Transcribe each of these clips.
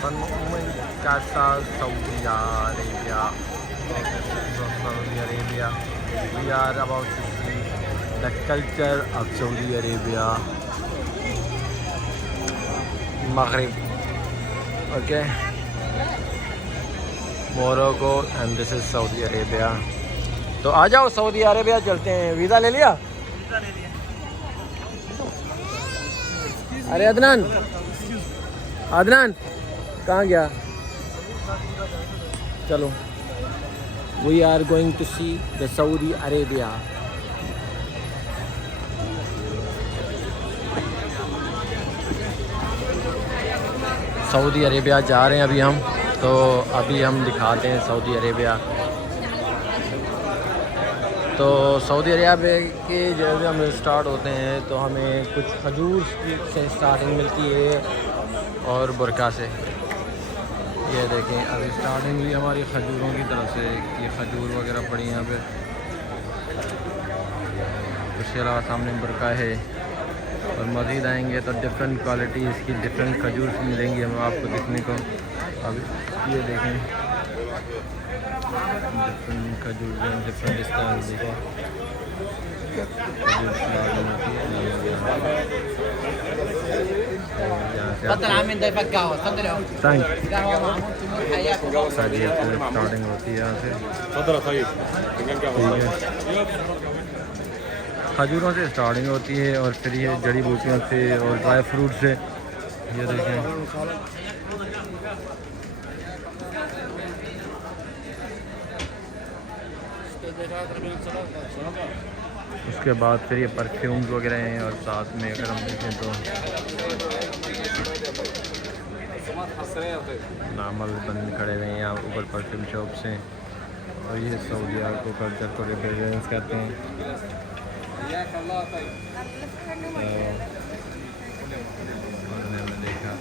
San Casa, Saudi Arabia. Saudi Arabia. We are about to see the culture of Saudi Arabia. Maghrib. Okay. Morocco and this is Saudi Arabia. तो आ जाओ Saudi Arabia चलते हैं। Visa ले लिया? अरे अदनान, अदनान कहाँ गया? चलो, we are going to see the Saudi Arabia. Saudi Arabia जा रहे हैं अभी हम, तो अभी हम दिखाते हैं सऊदी अरेबिया। तो सऊदी अरेबिया के जब हम स्टार्ट होते हैं तो हमें कुछ खजूर से स्टार्टिंग मिलती है और बुरका से। ये देखें अभी स्टार्टिंग हुई हमारी खजूरों की तरफ से। ये खजूर वगैरह पड़ी यहाँ पे। उसके अलावा सामने बुरका है और मज़ीद आएंगे तो डिफरेंट क्वालिटी इसकी डिफरेंट खजूर मिलेंगी हमें आपको देखने को। अभी ये देखें डिफरेंट खजूर डिफरेंट स्टाइल देखें। स्टार्टिंग होती है यहाँ से। खजूरों से स्टार्टिंग होती है और फिर ये जड़ी बूटियों से और ड्राई फ्रूट से। ये देखें उसके बाद फिर ये परफ्यूम्स वगैरह हैं और साथ में अगर हम देखें तो नामल बंद खड़े हुए हैं यहाँ ऊपर परफ्यूम शॉप से। और ये सऊदी अरब को कल्चर को रिप्रेजेंट करते हैं। देखा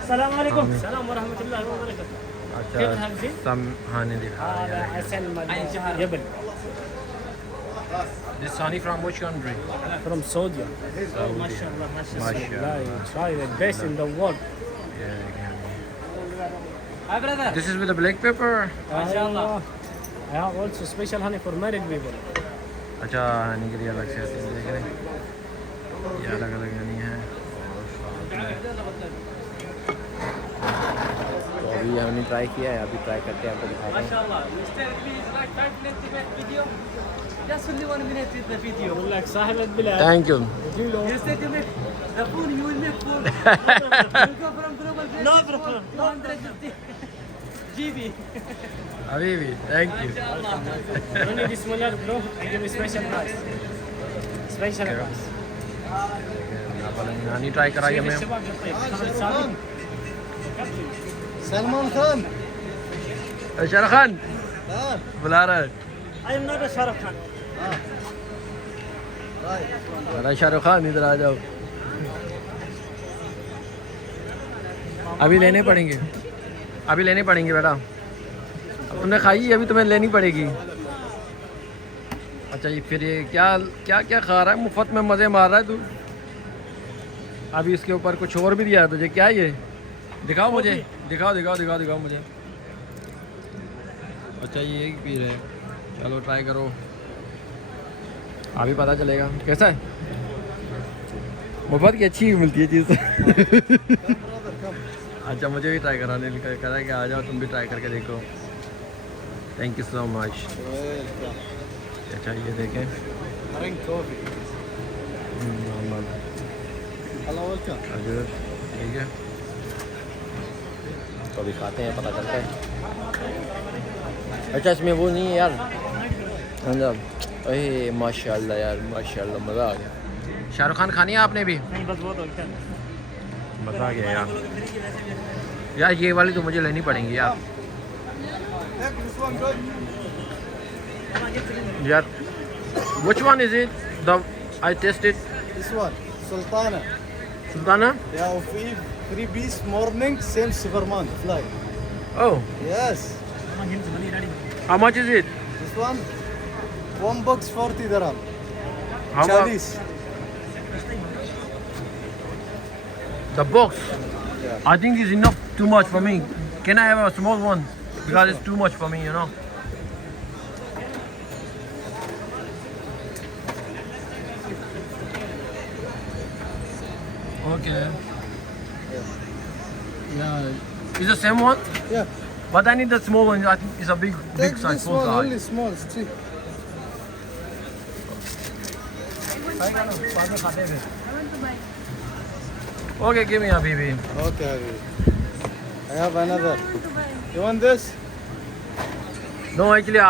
अस्सलामुअलैकुम सलाम वरहमतुल्लाहि वबरकातुहू। अच्छा सम हाने दिखा This honey from which country? From Saudi. Mashallah, mashallah. Try the best in the world. Yeah. This is with the black pepper. Mashallah. I have also special honey for married people. अच्छा हनी के लिए अलग से आती है। देख रहे हैं ये अलग अलग हनी है। तो अभी हमने ट्राई किया है, अभी ट्राई करके आपको दिखाते हैं। Just only 1 minute with the video. Like Sahel Bilal. Thank you. You said to make the food, you will make food. You go from global no problem. 250 GB. Habibi, thank you. Only this smaller bro, I give you special price. Special price. Honey try कराइए हमें। सलमान खान। शाहरुख खान बुला रहा है। I am not a Shahrukh Khan. बड़ा शाहरुख खान इधर आ जाओ। अभी लेने पड़ेंगे, अभी लेने पड़ेंगे बेटा। अब तुमने खाई, अभी तुम्हें लेनी पड़ेगी। अच्छा ये फिर ये क्या क्या क्या खा रहा है? मुफ्त में मज़े मार रहा है तू। अभी इसके ऊपर कुछ और भी दिया है तुझे। क्या ये? दिखाओ मुझे, दिखाओ दिखाओ दिखाओ दिखाओ मुझे। अच्छा ये एक पी रहे हैं, चलो ट्राई करो, अभी पता चलेगा कैसा है। मुफ्त की अच्छी मिलती है चीज़। अच्छा मुझे भी ट्राई कराने करा कि आ जाओ तुम भी ट्राई करके देखो। Thank you so much. अच्छा ये देखें ठीक है, तो अभी खाते हैं पता चलता है। अच्छा इसमें वो नहीं है यार, अरे माशाल्लाह यार माशाल्लाह, मज़ा आ गया। शाहरुख खान खानी है आपने भी? मज़ा आ गया यार। यार ये वाली तो मुझे लेनी पड़ेंगी यार। यार which one is it? The I tasted This one, Sultana. Sultana? Yeah, of 3 piece morning, same Superman fly. Oh, Yes. how much is it? This one, 1 box 40 dirham. How about 40. the box? Yeah. I think it's enough, too much for me. Can I have a small one? Because it's too much for me, you know. Okay. Yeah. Is the same one? Yeah. But I need the small one. I think it's a big Take size, this full one, size. only small. It's cheap. Okay, give me a baby. Okay, Habibi. I have another. You want this? No, actually,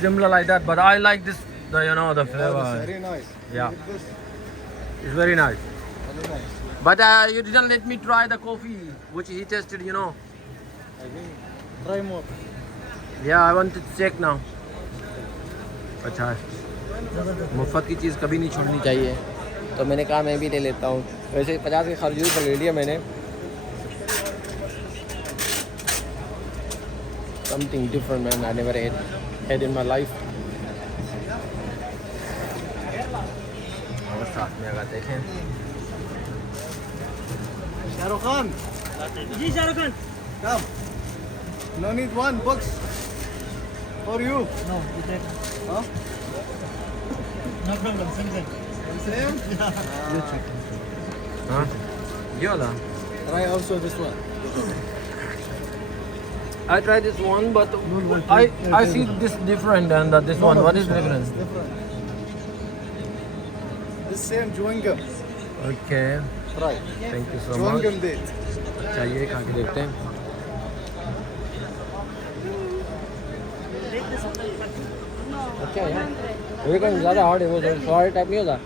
similar like that, but I like this. The the Oh, flavor. that's very nice. Yeah. You need this? It's very nice. Very nice. But you didn't let me try the coffee, which he tasted. I think. Try more. Yeah, I want to check now. अच्छा है मुफ्त की चीज़ कभी नहीं छोड़नी चाहिए तो मैंने कहा मैं भी ले लेता हूँ वैसे 50 के खरजूर तो ले लिया मैंने something different man I never had in my life और साथ में अगर देखें Shahrukh Khan, ji Shahrukh Khan come. No need one box for you. No you take Huh? no problem same Same? हाँ ये वाला Try also this one. I tried this one but I see this different than this one what is the difference It's different. This same chewing gum. okay Try. thank you so Chewing much gum date. अच्छा ये खा के देखते हैं अच्छा है ये कहीं ज़्यादा हार्ड है वो सॉरी टाइप नहीं होता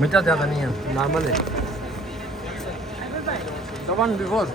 मीठा ज़्यादा नहीं है नॉर्मल है the one before